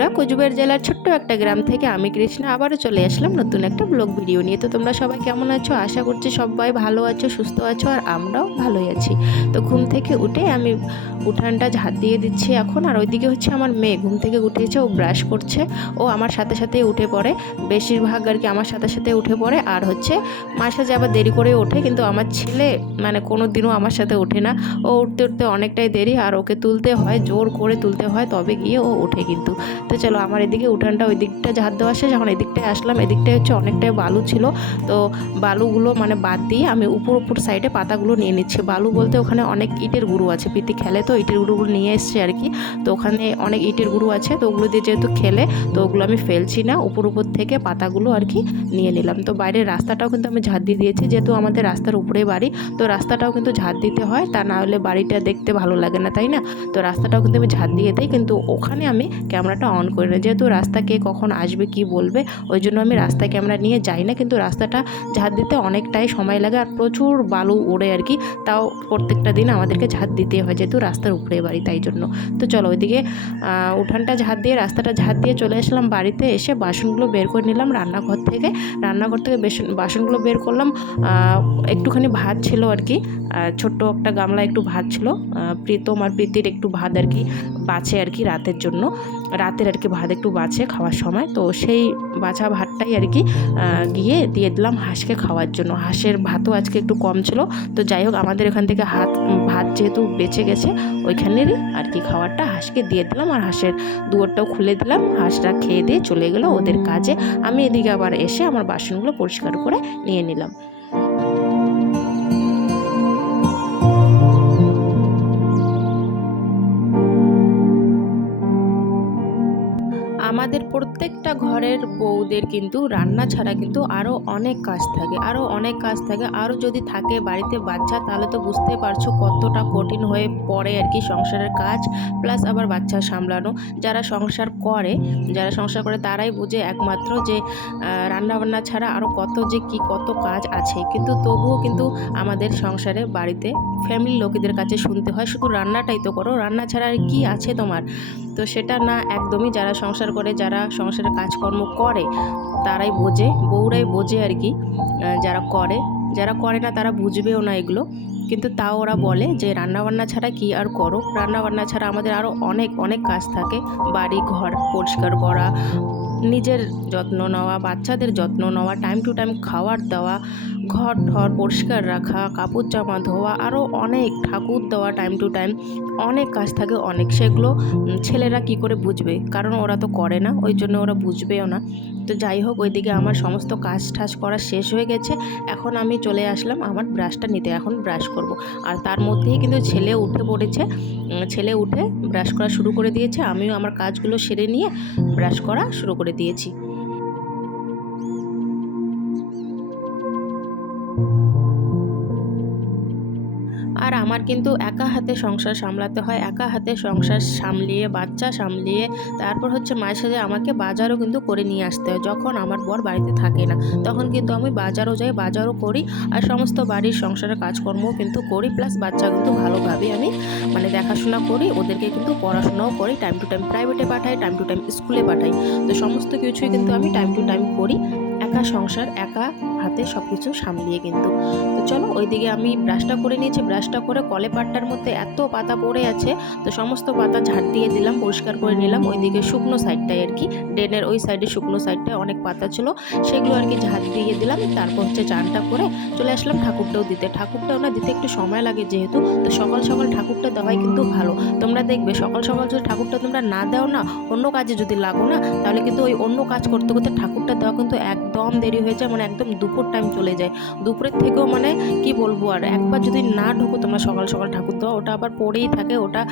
বন্ধুরা, কোচবিহার জেলার ছোট্ট একটা গ্রাম থেকে আমি কৃষ্ণা আবারও চলে আসলাম নতুন একটা ব্লগ ভিডিও নিয়ে। তো তোমরা সবাই কেমন আছো? আশা করছি সবাই ভালো আছো, সুস্থ আছো, আর আমরাও ভালোই আছি। তো ঘুম থেকে উঠে আমি উঠানটা ঝাঁট দিয়ে দিচ্ছি এখন, আর ওইদিকে হচ্ছে আমার মেয়ে ঘুম থেকে উঠেছে, ও ব্রাশ করছে। ও আমার সাথে সাথে উঠে পড়ে, বেশিরভাগ আর কি আমার সাথে সাথে উঠে পড়ে, আর হচ্ছে মার সাথে আবার দেরি করে ওঠে, কিন্তু আমার ছেলে মানে কোনো দিনও আমার সাথে ওঠে না। ও উঠতে উঠতে অনেকটাই দেরি, আর ওকে তুলতে হয়, জোর করে তুলতে হয়, তবে গিয়ে ও ওঠে কিন্তু। তো চলো আমার এদিকে উঠানটা ওই দিকটা ঝাঁট দেওয়া শেষ যখন এদিকটায় আসলাম। এদিকটায় হচ্ছে অনেকটাই বালু ছিল। তো বালুগুলো মানে বাদ দিয়ে আমি উপর উপর সাইডে পাতাগুলো নিয়ে নিচ্ছি। বালু বলতে ওখানে অনেক ইটের গুঁড়ো আছে পিতি খেলে তো, ইটের গুঁড়োগুলো নিয়ে এসছে আর কি। তো ওখানে অনেক ইটের গুঁড়ো আছে, তো ওগুলো দিয়ে যেহেতু খেলে, তো ওগুলো আমি ফেলছি না, উপর উপর থেকে পাতাগুলো আর কি নিয়ে নিলাম। তো বাইরের রাস্তাটাও কিন্তু আমি ঝাঁট দিয়ে দিয়েছি, যেহেতু আমাদের রাস্তার উপরে বাড়ি, তো রাস্তাটাও কিন্তু ঝাঁট দিতে হয়, তা না হলে বাড়িটা দেখতে ভালো লাগে না, তাই না? তো রাস্তাটাও কিন্তু আমি ঝাঁট দিয়ে দিই, কিন্তু ওখানে আমি ক্যামেরাটা অন করি না যেহেতু রাস্তা কে কখন আসবে, কি বলবে, ওই জন্য আমি রাস্তায় ক্যামেরা নিয়ে যাই না। কিন্তু রাস্তাটা ঝাঁট দিতে অনেকটাই সময় লাগে আর প্রচুর বালু ওড়ে আর কি। তাও প্রত্যেকটা দিন আমাদেরকে ঝাঁট দিতে হয় যেহেতু রাস্তার উপরে বাড়ি, তাই জন্য। তো চলো ওইদিকে উঠানটা ঝাঁট দিয়ে, রাস্তাটা ঝাঁট দিয়ে চলে আসলাম বাড়িতে এসে বাসনগুলো বের করে নিলাম রান্নাঘর থেকে। রান্নাঘর থেকে বেসন বাসনগুলো বের করলাম একটুখানি ভাত ছিল আর কি। ছোট্ট একটা গামলা একটু ভাত ছিল। প্রীতম আর প্রীতির একটু ভাত আর কি বাঁচে আর কি রাতের জন্য। রাতের আর কি ভাত একটু বাঁচে খাওয়ার সময়। তো সেই বাছা ভাতটাই আর কি গিয়ে দিয়ে দিলাম হাঁসকে খাওয়ার জন্য। হাঁসের ভাতও আজকে একটু কম ছিল। তো যাই হোক, আমাদের এখান থেকে হাত, ভাত যেহেতু বেঁচে গেছে, ওইখানেরই আর কি খাবারটা হাঁসকে দিয়ে দিলাম। আর হাঁসের দুয়ারটাও খুলে দিলাম। হাঁসটা খেয়ে দিয়ে চলে গেলো ওদের কাজে। আমি এদিকে আবার এসে আমার বাসনগুলো পরিষ্কার করে নিয়ে নিলাম। আমাদের প্রত্যেকটা ঘরের বউদের কিন্তু রান্না ছাড়া কিন্তু আরও অনেক কাজ থাকে আরও অনেক কাজ থাকে। আরও যদি থাকে বাড়িতে বাচ্চা, তাহলে তো বুঝতে পারছ কতটা কঠিন হয়ে পড়ে আর কি সংসারের কাজ প্লাস আবার বাচ্চা সামলানো। যারা সংসার করে, যারা সংসার করে তারাই বুঝে একমাত্র যে রান্নাবান্না ছাড়া আরও কত যে কি কত কাজ আছে। কিন্তু তবুও কিন্তু আমাদের সংসারে বাড়িতে ফ্যামিলির লোকেদের কাছে শুনতে হয়, শুধু রান্নাটাই তো করো, রান্না ছাড়া আর কি আছে তোমার? তো সেটা না একদমই যারা সংসার করে যারা সংসারের কাজকর্ম করে, তারাই বোঝে, বউরাই বোঝে আর কি যারা করে। যারা করে না, তারা বুঝবেও না এগুলো। কিন্তু তাও ওরা বলে যে, রান্নাবান্না ছাড়া কি আর করো? রান্নাবান্না ছাড়া আমাদের আরও অনেক অনেক কাজ থাকে। বাড়ি, ঘর, পরিষ্কার করা নিজের যত্ন নেওয়া, বাচ্চাদের যত্ন নেওয়া টাইম টু টাইম খাবার দেওয়া, ঘর ঠর পরিষ্কার রাখা, কাপড় জামা ধোয়া আরও অনেক ঠাকুর দেওয়া টাইম টু টাইম অনেক কাজ থাকে, অনেক। সেগুলো ছেলেরা কি করে বুঝবে? কারণ ওরা তো করে না, ওই জন্য ওরা বুঝবেও না। তো যাই হোক, ওইদিকে আমার সমস্ত কাজ ঠাস করা শেষ হয়ে গেছে। এখন আমি চলে আসলাম আমার ব্রাশটা নিতে। এখন ব্রাশ করব। আর তার মধ্যেই কিন্তু ছেলে উঠে পড়েছে। ছেলে উঠে ব্রাশ করা শুরু করে দিয়েছে। আমিও আমার কাজগুলো সেরে নিয়ে ব্রাশ করা শুরু করে দিয়েছি। আর আমার কিন্তু একা হাতে সংসার সামলাতে হয়, একা হাতে সংসার সামলিয়ে, বাচ্চা সামলিয়ে, তারপর হচ্ছে মায়ের সাঝে আমাকে বাজারও কিন্তু করে নিয়ে আসতে হয়, যখন আমার বর বাড়িতে থাকে না। তখন কিন্তু আমি বাজারও যাই, বাজারও করি আর সমস্ত বাড়ির সংসারের কাজকর্মও কিন্তু করি প্লাস বাচ্চা কিন্তু ভালোভাবে আমি মানে দেখাশোনা করি, ওদেরকে কিন্তু পড়াশোনাও করি টাইম টু টাইম প্রাইভেটে পাঠাই টাইম টু টাইম স্কুলে পাঠাই। তো সমস্ত কিছুই কিন্তু আমি টাইম টু টাইম করি। একা সংসার, একা হাতে সব কিছু সামলিয়ে কিন্তু। তো চলো ওইদিকে আমি ব্রাশটা করে নিয়েছি। ব্রাশটা করে কলে পাটটার মধ্যে এত পাতা পড়ে আছে, তো সমস্ত পাতা ঝাড় দিয়ে দিলাম, পরিষ্কার করে নিলাম। ওইদিকে শুকনো সাইডটায় আর কি ড্রেনের ওই সাইডে শুকনো সাইডটায় অনেক পাতা ছিল, সেগুলো আর কি ঝাড় দিয়ে দিলাম। তারপর হচ্ছে চানটা করে চলে আসলাম ঠাকুরটাও দিতে। ঠাকুরটাও না দিতে একটু সময় লাগে যেহেতু, তো সকাল সকাল ঠাকুরটা দেওয়াই কিন্তু ভালো। তোমরা দেখবে সকাল সকাল যদি ঠাকুরটা তোমরা না দাও না, অন্য কাজে যদি লাগো না, তাহলে কিন্তু ওই অন্য কাজ করতে করতে ঠাকুরটা দেওয়া কিন্তু একদম দেরি হয়ে যায় মানে একদম দুপুর টাইম চলে যায়। দুপুরের থেকেও মানে কি বলব আর, একবার যদি না ঢুকো তোমরা সকাল সকাল ঠাকুর দেওয়া ওটা আবার পড়েই থাকে, ওটা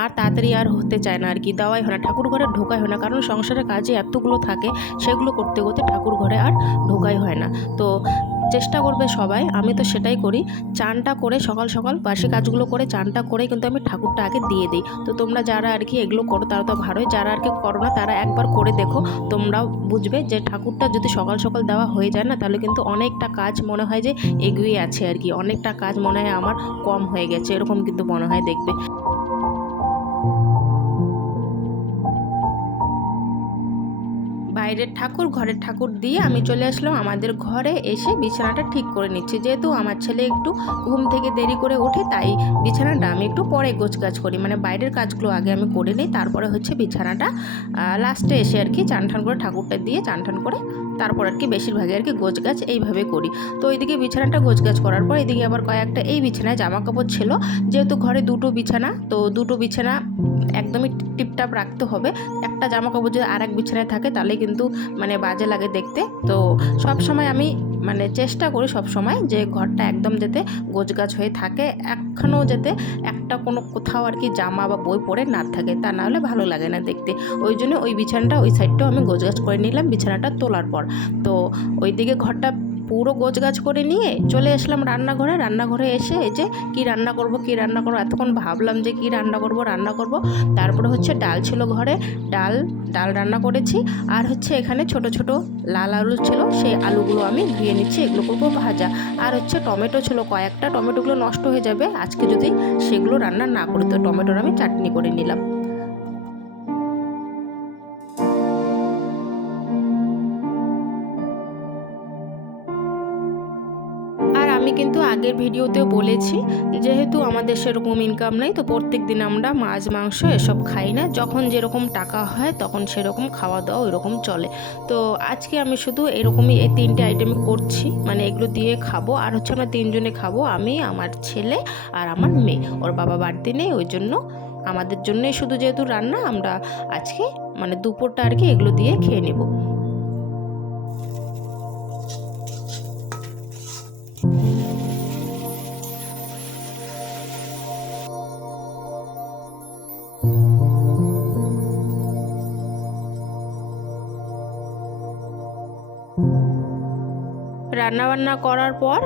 আর তাড়াতাড়ি আর হতে চায় না আর কি, দেওয়াই হয় না। ঠাকুর ঘরে ঢোকাই হয় না, কারণ সংসারের কাজে এতগুলো থাকে, সেগুলো করতে করতে ঠাকুর ঘরে আর ঢোকাই হয় না। তো চেষ্টা করবে সবাই, আমি তো সেটাই করি। চানটা করে সকাল সকাল বাসি কাজগুলো করে, চানটা করে কিন্তু আমি ঠাকুরটা আগে দিয়ে দিই। তো তোমরা যারা আর কি এগুলো করো তারা তো ভালোই, যারা আর কি করো না তারা একবার করে দেখো, তোমরাও বুঝবে যে ঠাকুরটা যদি সকাল সকাল দেওয়া হয়ে যায় না, তাহলে কিন্তু অনেকটা কাজ মনে হয় যে এগিয়ে আছে আর কি, অনেকটা কাজ মনে হয় আমার কম হয়ে গেছে, এরকম কিন্তু মনে হয় দেখবে। বাইরের ঠাকুর, ঘরের ঠাকুর দিয়ে আমি চলে আসলাম আমাদের ঘরে এসে বিছানাটা ঠিক করে নিচ্ছি। যেহেতু আমার ছেলে একটু ঘুম থেকে দেরি করে ওঠে, তাই বিছানাটা আমি একটু পরে গোছগাছ করি। মানে বাইরের কাজগুলো আগে আমি করে নিই, তারপরে হচ্ছে বিছানাটা লাস্টে এসে আর কি চান ঠান করে ঠাকুরটা দিয়ে চান ঠান করে তারপর আর কি বেশিরভাগই আর কি গোছগাছ এইভাবে করি। তো ওইদিকে বিছানাটা গোছগাছ করার পর এদিকে আবার কয়েকটা এই বিছানায় জামা কাপড় ছিল। যেহেতু ঘরে দুটো বিছানা, তো দুটো বিছানা একদমই টিপটাপ রাখতে হবে। একটা জামা কাপড় যদি আর এক বিছানায় থাকে, তাহলে কিন্তু মানে বাজে লাগে দেখতে। তো সব সময় আমি মানে চেষ্টা করি সব সময় যে ঘরটা একদম যেতে গোছগাছ হয়ে থাকে, এখনও যেতে একটা কোনো কোথাও আর কি জামা বা বই পরে না থাকে, তা না হলে ভালো লাগে না দেখতে। ওই জন্য ওই বিছানাটা, ওই সাইডটাও আমি গোছগাছ করে নিলাম, বিছানাটা তোলার পর। তো ওই দিকে ঘরটা পুরো গোছগাছ করে নিয়ে চলে আসলাম রান্নাঘরে। রান্নাঘরে এসে যে কী রান্না করব, কী রান্না করব, এতক্ষণ ভাবলাম যে কী রান্না করব রান্না করব। তারপরে হচ্ছে ডাল ছিল ঘরে। ডাল ডাল রান্না করেছি। আর হচ্ছে এখানে ছোট ছোট লাল আলু ছিল, সেই আলুগুলো আমি ধুয়ে নিচ্ছি, এগুলো করব ভাজা। আর হচ্ছে টমেটো ছিল, কয়েকটা টমেটোগুলো নষ্ট হয়ে যাবে, আজকে যদি সেগুলো রান্না না করি, তো টমেটোর আমি চাটনি করে নিলাম। আগের ভিডিওতেও বলেছি, যেহেতু আমাদের সেরকম ইনকাম নেই, তো প্রত্যেক দিন আমরা মাছ, মাংস এসব খাই না। যখন যেরকম টাকা হয়, তখন সেরকম খাওয়া দাওয়া ওইরকম চলে। তো আজকে আমি শুধু এরকমই এই তিনটে আইটেম করছি মানে এগুলো দিয়ে খাব। আর হচ্ছে আমরা তিনজনে খাব, আমি, আমার ছেলে আর আমার মেয়ে। ওর বাবা বাড়িতে নেই, ওই জন্য আমাদের জন্যই শুধু যেহেতু রান্না, আমরা আজকে মানে দুপুরটা আর কি এগুলো দিয়ে খেয়ে নেব। রান্নাবান্না করার পর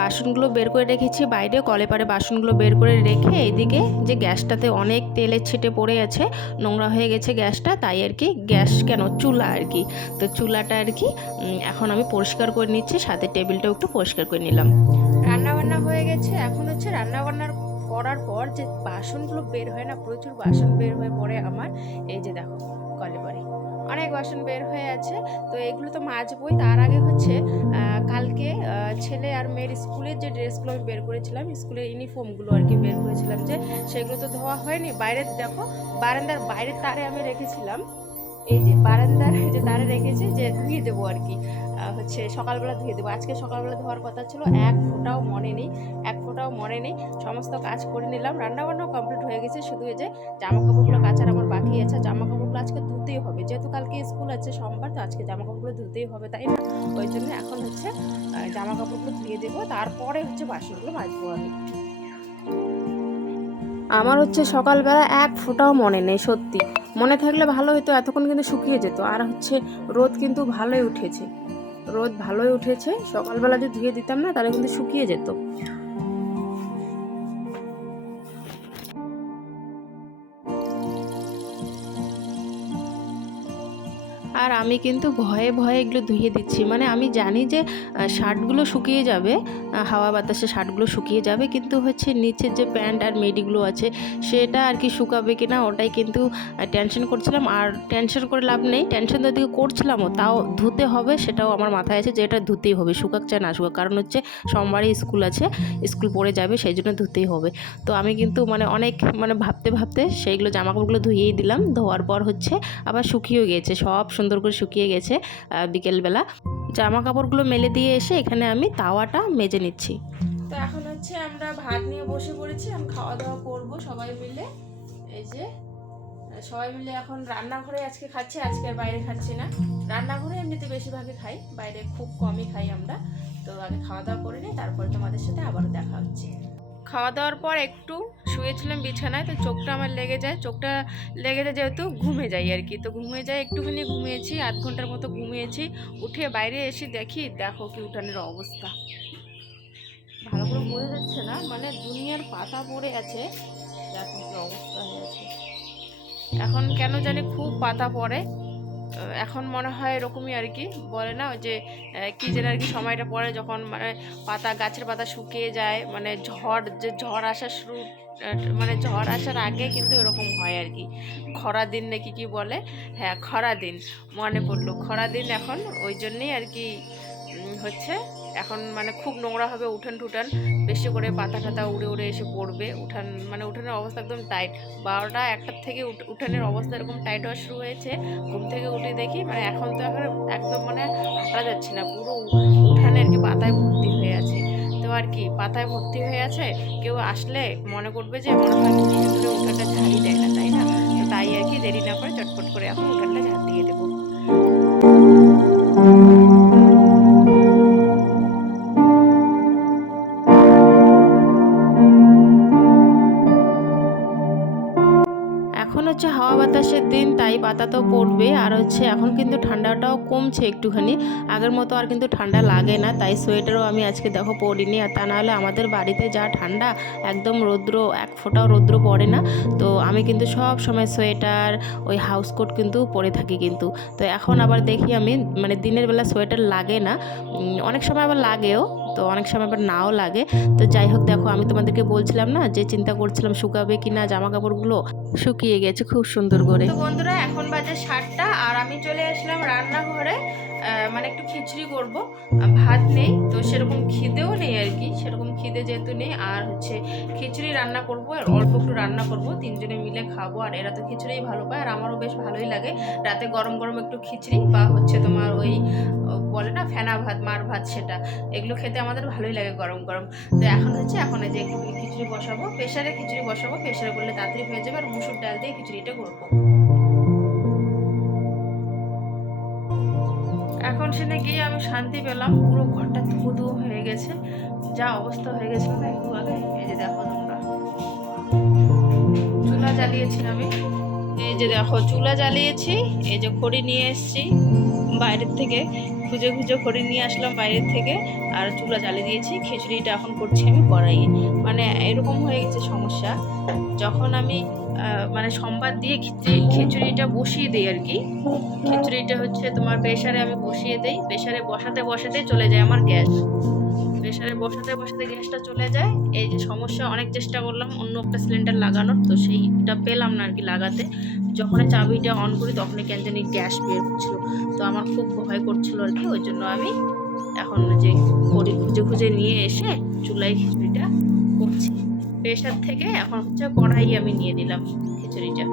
বাসনগুলো বের করে রেখেছি বাইরে, কলে পারে বাসনগুলো বের করে রেখে এইদিকে যে গ্যাসটাতে অনেক তেলের ছিটে পড়ে আছে, নোংরা হয়ে গেছে গ্যাসটা, তাই আর কি গ্যাস কেন, চুলা আর কি। তো চুলাটা আর কি এখন আমি পরিষ্কার করে নিচ্ছি, সাথে টেবিলটাও একটু পরিষ্কার করে নিলাম। রান্নাবান্না হয়ে গেছে, এখন হচ্ছে রান্নাবান্নার করার পর যে বাসনগুলো বের হয় না, প্রচুর বাসন বের হয়ে পড়ে আমার, এই যে দেখো, কলে পারে অনেক বাসন বের হয়ে আছে। তো এগুলো তো মাজবই। তার আগে হচ্ছে কালকে ছেলে আর মেয়ের স্কুলের যে ড্রেসগুলো আমি বের করেছিলাম, স্কুলের ইউনিফর্মগুলো আর কি বের করেছিলাম যে, সেগুলো তো ধোয়া হয়নি। বাইরে দেখো, বারান্দার বাইরের তারে আমি রেখেছিলাম। এই যে বারান্দার যে তারে রেখেছি যে ধুয়ে দেবো আর কি। হচ্ছে সকালবেলা ধুয়ে দেবো। আজকে সকালবেলা ধোয়ার কথা ছিল, এক ফোঁটাও মনে নেই, এক ফোঁটাও মনে নেই। সমস্ত কাজ করে নিলাম। রান্নাবান্নাও কমপ্লিট হয়ে গেছে। শুধু এই যে জামা কাপড়গুলো কাচার আমার বাকি আছে। জামা কাপড়গুলো আজকে ধুতেই হবে। যেহেতু কালকে স্কুল আছে সোমবার তো আজকে জামা কাপড়গুলো ধুতেই হবে তাই না? ওই জন্য এখন হচ্ছে আহ, জামা কাপড়গুলো ধুয়ে দেবো। তারপরে হচ্ছে বাসনগুলো মাজবো আমি। আমার হচ্ছে সকালবেলা এক ফোঁটাও মনে নেই সত্যি। মনে থাকলে ভালো হতো এতক্ষণ কিন্তু শুকিয়ে যেত। আর হচ্ছে রোদ কিন্তু ভালোই উঠেছে। রোদ ভালোই উঠেছে। সকালবেলা যদি ধুয়ে দিতাম না তাহলে কিন্তু শুকিয়ে যেত। আর আমি কিন্তু ভয়ে ভয়ে এগুলো ধুয়ে দিচ্ছি। মানে আমি জানি যে শার্টগুলো শুকিয়ে যাবে হাওয়া বাতাসে শার্টগুলো শুকিয়ে যাবে, কিন্তু হচ্ছে নিচের যে প্যান্ট আর মেডিগুলো আছে, সেটা আর কি শুকাবে কি না ওটাই কিন্তু টেনশন করছিলাম। আর টেনশন করে লাভ নেই টেনশন তো দিকে করছিলামও, তাও ধুতে হবে, সেটাও আমার মাথায় আছে যে, এটা ধুতেই হবে, শুকাক চায় না শুকাক। কারণ হচ্ছে সোমবারে স্কুল আছে, স্কুল পড়ে যাবে, সেই জন্য ধুতেই হবে। তো আমি কিন্তু মানে অনেক মানে ভাবতে ভাবতে সেইগুলো জামা কাপড়গুলো ধুয়েই দিলাম, ধোয়ার পর হচ্ছে আবার শুকিয়েও গেছে সব সুন্দর করে শুকিয়ে গেছে বিকেলবেলা। জামা কাপড়গুলো মেলে দিয়ে এসে এখানে আমি তাওয়াটা মেজে নিচ্ছি। তো এখন হচ্ছে আমরা ভাত নিয়ে বসে পড়েছি, আমি খাওয়া দাওয়া করব সবাই মিলে। এই যে, সবাই মিলে এখন রান্নাঘরে আজকে খাচ্ছি, আজকে আর বাইরে খাচ্ছি না। রান্নাঘরে এমনিতে বেশিরভাগই খাই, বাইরে খুব কমই খাই আমরা। তো আগে খাওয়া দাওয়া করে নিই, তারপরে তোমাদের সাথে আবারও দেখা হচ্ছে। খাওয়া দাওয়ার পর একটু শুয়েছিলাম বিছানায়, তো চোখটা আমার লেগে যায়। চোখটা লেগে যায় যেহেতু ঘুমে যাই আর কি। তো ঘুমে যাই, একটুখানি ঘুমিয়েছি, আধ ঘণ্টার মতো ঘুমিয়েছি। উঠে বাইরে এসে দেখি, দেখো কি উঠানের অবস্থা। ভালো করে বোঝা যাচ্ছে না মানে দুনিয়ার পাতা পড়ে আছে। দেখো কি অবস্থা হয়ে আছে। এখন কেন জানি খুব পাতা পড়ে। এখন মনে হয় এরকমই আর কি। বলে না যে কী কি যেন আর কি সময়টা পরে যখন মানে পাতা, গাছের পাতা শুকিয়ে যায় মানে ঝড়, যে ঝড় আসার শুরু মানে ঝড় আসার আগে কিন্তু এরকম হয় আর কি। খরা দিন নাকি কি বলে? হ্যাঁ খরা দিন, মনে পড়ল। খরা দিন এখন ওই জন্যেই আর কি হচ্ছে এখন মানে খুব নোংরা হবে উঠান টুটান বেশি করে পাতা টাতা উড়ে উড়ে এসে পড়বে। উঠান মানে উঠানের অবস্থা একদম টাইট বারোটা একটার থেকে উঠ- উঠানের অবস্থা এরকম টাইট হওয়া শুরু হয়েছে। ঘুম থেকে উঠে দেখি মানে এখন তো এখন একদম মানে হাঁটা যাচ্ছে না। পুরো উঠানে আর কি পাতায় ভর্তি হয়ে আছে। তো আর কি, পাতায় ভর্তি হয়ে আছে। কেউ আসলে মনে করবে যে মনে হয় উঠানটা ঝাড়ি দেয় না, তাই না? তো তাই আর কি দেরি না করে চটপট করে এখন উঠানটা ঝাড় দিয়ে দেবো। হচ্ছে হাওয়া বাতাসের দিন, তাই পাতা তো পড়বে। আর হচ্ছে এখন কিন্তু ঠান্ডাটাও কমছে একটুখানি। আগের মতো আর কিন্তু ঠান্ডা লাগে না, তাই সোয়েটারও আমি আজকে দেখো পরিনি। আর তা নাহলে আমাদের বাড়িতে যা ঠান্ডা, একদম রৌদ্র, এক ফোঁটাও রৌদ্র পড়ে না। তো আমি কিন্তু সব সময় সোয়েটার, ওই হাউস কোট কিন্তু পরে থাকি কিন্তু। তো এখন আবার দেখি আমি মানে দিনের বেলা সোয়েটার লাগে না। অনেক সময় আবার লাগেও, তো অনেক সময় আবার নাও লাগে। তো যাই হোক দেখো, আমি তোমাদেরকে বলছিলাম না যে চিন্তা করছিলাম শুকাবে কি না জামা কাপড়গুলো শুকিয়ে গেছে খুব সুন্দর করে। বন্ধুরা এখন বাজে সাতটা আর আমি চলে আসলাম রান্নাঘরে। মানে একটু খিচুড়ি করব। ভাত নেই, তো সেরকম খিদেও নেই আর কি। সেরকম খিদে যেহেতু নেই, আর হচ্ছে খিচুড়ি রান্না করব, আর অল্প একটু রান্না করব। তিনজনে মিলে খাব, আর এরা তো খিচুড়িই ভালো পায়, আর আমারও বেশ ভালোই লাগে। রাতে গরম গরম একটু খিচড়ি বা হচ্ছে তোমার ওই বলে না ফেনা ভাত, মার ভাত সেটা। এগুলো খেতে আমাদের ভালোই লাগে গরম গরম। তো এখন হচ্ছে, এখন এই যে খিচুড়ি বসাবো প্রেশারে খিচুড়ি বসাবো প্রেশারে করলে তাড়াতাড়ি হয়ে যাবে, আর মুসুর ডাল দিয়ে খিচুড়িটা করব। এখন সেনে গিয়ে আমি শান্তি পেলাম। পুরো ঘরটা ধুয়ো ধু হয়ে গেছে। যা অবস্থা হয়ে গেছিল না একটু আগে। এই যে দেখো তোমরা। চুলা জ্বালিয়েছি আমি। এই যে দেখো, চুলা জ্বালিয়েছি। এই যে খড়ি নিয়ে এসেছি। বাইরের থেকে খুঁজে খুঁজে করে নিয়ে আসলাম বাইরের থেকে। আর চুলা জ্বালিয়ে দিয়েছি, খিচুড়িটা এখন করছি আমি কড়াইয়ে। মানে এরকম হয়ে গেছে সমস্যা। যখন আমি মানে সম্বাদ দিয়ে খিচুড়ি খিচুড়িটা বসিয়ে দিই আর কি। খিচুড়িটা হচ্ছে তোমার প্রেশারে আমি বসিয়ে দিই। প্রেশারে বসাতে বসাতে চলে যায় আমার গ্যাস। প্রেশারে বসাতে বসাতে গ্যাসটা চলে যায়। এই যে সমস্যা, অনেক চেষ্টা করলাম অন্য একটা সিলিন্ডার লাগানোর, তো সেইটা পেলাম না আর কি লাগাতে। যখন চাবিটা অন করি তখনই কেন জানি গ্যাস বের হচ্ছিল। তো আমার খুব ভয় করছিল আর কি ওই জন্য আমি এখন যে কড়ি খুঁজে খুঁজে নিয়ে এসে চুলায় খিচুড়িটা করছি। প্রেশার থেকে এখন হচ্ছে কড়াই আমি নিয়ে নিলাম খিচুড়িটা।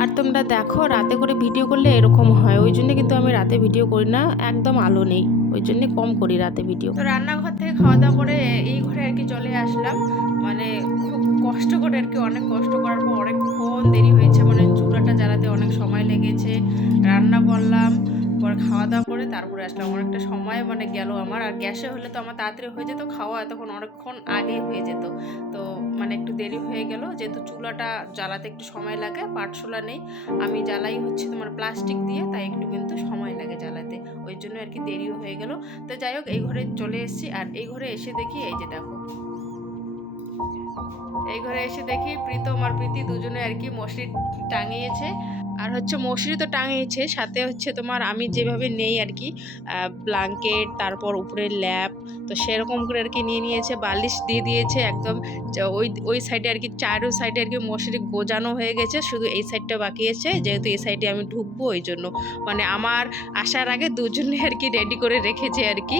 আর তোমরা দেখো, রাতে করে ভিডিও করলে এরকম হয়। ওই জন্য কিন্তু আমি রাতে ভিডিও করি না, একদম আলো নেই। ওই জন্য কম করি রাতে ভিডিও তো রান্নাঘর থেকে খাওয়া দাওয়া করে এই ঘরে আর কি চলে আসলাম। মানে খুব কষ্ট করে আর কি, অনেক কষ্ট করার পর অনেকক্ষণ দেরি হয়েছে। মানে চুলাটা জ্বালাতে অনেক সময় লেগেছে। রান্না করলাম। পরে খাওয়া দাওয়া করে তারপরে আসলাম। অনেকটা সময় মানে গেল আমার। আর গ্যাসে হলে তো আমার তাড়াতাড়ি হয়ে যেত খাওয়া, তখন অনেকক্ষণ আগে হয়ে যেত। তো মানে একটু দেরি হয়ে গেল। যেহেতু চুলাটা জ্বালাতে একটু সময় লাগে, পাটশোলা নেই। আমি জ্বালাই হচ্ছে তোমার প্লাস্টিক দিয়ে, তাই একটু কিন্তু সময় লাগে জ্বালাতে। ওই জন্য আর কি দেরিও হয়ে গেল। তো যাই হোক, এই ঘরে চলে এসেছি। আর এই ঘরে এসে দেখি, এই যে দেখো। এই ঘরে এসে দেখি প্রীতম আর প্রীতি দুজনে আর কি মশারি টাঙিয়েছে। আর হচ্ছে মশারি তো টাঙিয়েছে সাথে হচ্ছে তোমার আমি যেভাবে নেই আর কি ব্ল্যাঙ্কেট তারপর উপরে ল্যাপ তো সেরকম করে আর কি নিয়ে নিয়েছে বালিশ দিয়ে দিয়েছে একদম ওই ওই সাইডে আর কি চারো সাইডে আর কি মশারি গোজানো হয়ে গেছে শুধু এই সাইডটা বাকি আছে যেহেতু এই সাইডে আমি ঢুকবো ওই জন্য। মানে আমার আসার আগে দুজনে আর কি রেডি করে রেখেছে আর কি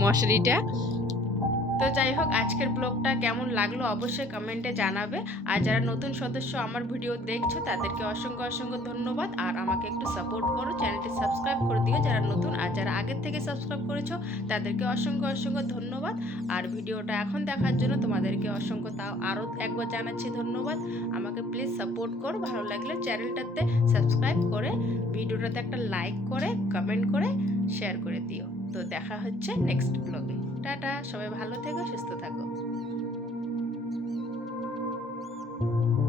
মশারিটা তো যাই হোক, আজকের ব্লগটা কেমন লাগল অবশ্যই কমেন্টে জানাবে। আর যারা নতুন সদস্য আমার ভিডিও দেখছ, তাদেরকে অসংখ্য অসংখ্য ধন্যবাদ। আর আমাকে একটু সাপোর্ট করো চ্যানেলটি সাবস্ক্রাইব করে দিও যারা নতুন। আর যারা আগের থেকে সাবস্ক্রাইব করেছ, তাদেরকে অসংখ্য অসংখ্য ধন্যবাদ। আর ভিডিওটা এখন দেখার জন্য তোমাদেরকে অসংখ্য তাও আরও একবার জানাচ্ছি ধন্যবাদ। আমাকে প্লিজ সাপোর্ট করো, ভালো লাগলে চ্যানেলটাতে সাবস্ক্রাইব করে, ভিডিওটাতে একটা লাইক করে কমেন্ট করে শেয়ার করে দিও। তো দেখা হচ্ছে নেক্সট ব্লগে টাটা সবাই ভালো থেকো সুস্থ থাকো।